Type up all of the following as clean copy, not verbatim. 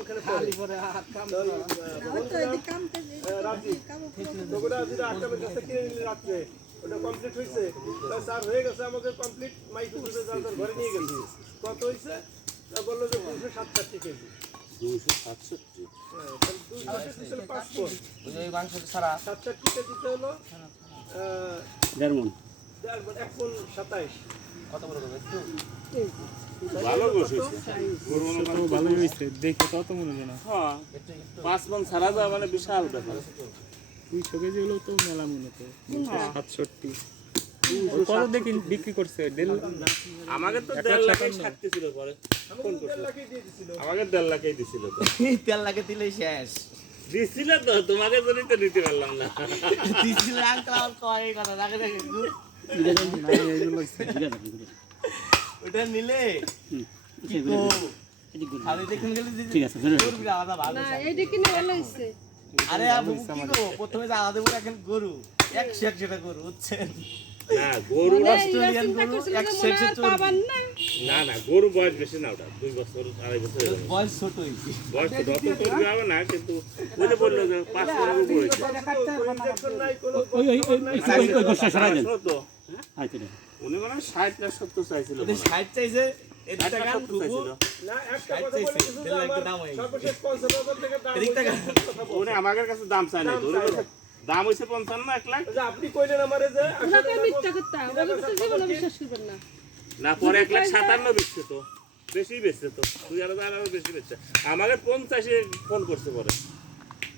ওখানে পড়ে রাজি তোমরা যদি আকামের কাছে কিনে নিলে রাত্রে ওটা কমপ্লিট হয়েছে স্যার হয়ে গেছে আমাকে কমপ্লিট মাইক ঘরে নিয়ে গেছি কত হয়েছে বললো যে 267 কেজি 267 ওই মাংস ছাড়া 67 কেজিতে হলো দেড় মণ এক মণ 27 কত বড় হবে একটু ভালো বসেছে তো ভালোই হয়েছে দেখে তত মনে হয় না হ্যাঁ 5 মণ ছাড়া যায় মানে বিশাল ব্যাপার 200 কেজি হলেও তো মেলা মনে তো 67 কত দেখি বিক্রি করছে আমাকে তো 1.5 লাখই ছাড়তে ছিল পরে ফোন করছিল আমাকে 1.5 লাখই দিছিল তো 1.5 লাখে দিলেই শেষ দিছিল তো তোমাকে জন্য তো দিতে পারলাম না দিছিল আঙ্কাল কয় কথা লাগে দেখে ওটা নিলে খালি দেখুন গেলে ঠিক আছে গরু আলাদা ভালো না এইটা কিনে ভালো হইছে আরে আবু কি গো প্রথমে যা আলাদা বলে এখন গরু 100 যেটা গরু বুঝছেন না গরু অস্ট্রেলিয়ান গরু 100 পাবেন না না না গরু বয়স বেশি না ওটা 2 বছর 2.5 বছর বয়স ছোট হইছে বয়স তো যত করবে হবে না কিন্তু বলে বললো যে 5 বছর উপর হয়েছে ওই গোষ্ঠী সরাই দেন তো আইতে উনি মানে 60 না 70 চাইছিল ওদের 60 চাইছে এই টাকা চাইছিল না একটা কথা বলে কিছু সর্বশেষ 55,000 টাকা দাম উনি আমার কাছে দাম চাই নাই ওর কাছে দাম হইছে 55 না 1 লাখ আপনি কইলেন আমারে যে ওনাকে মিথ্যা কথা ওনাকে তো জীবনে বিশ্বাস করবেন না না পরে 1,57,000 বেচছে তো বেশি বেচছে তো 2000 বেশি বেচছে আমাকে 50 এ ফোন করছে পরে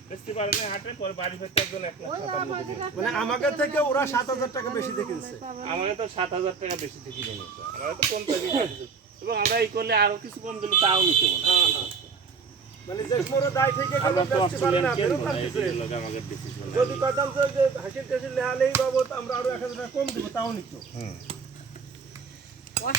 বেচতে পারে না হাটে পরে বাড়ি ফেরতে একজন 1,57,000 মানে আমাদের থেকে ওরা 7,000 টাকা বেশি দিয়ে কিনছে আমাকে তো 7,000 টাকা বেশি দিয়ে কিনে নিয়েছে আমাকে তো 50 দিয়ে কিনেছে এবং আমরা এই করলে আরো কিছু কম দিলে তাও নিতে না মানে যে মোরা দাই থেকে গেল আমরা তো বেচতে পারে না অস্ট্রেলিয়ান বেরো কেন লাগছে লোক আমাকে ডিসিশন যদি কদম যে হাসির টেসির লেহালেই বাবদ আমরা আরো 1,000 টাকা কম দিব তাও নিত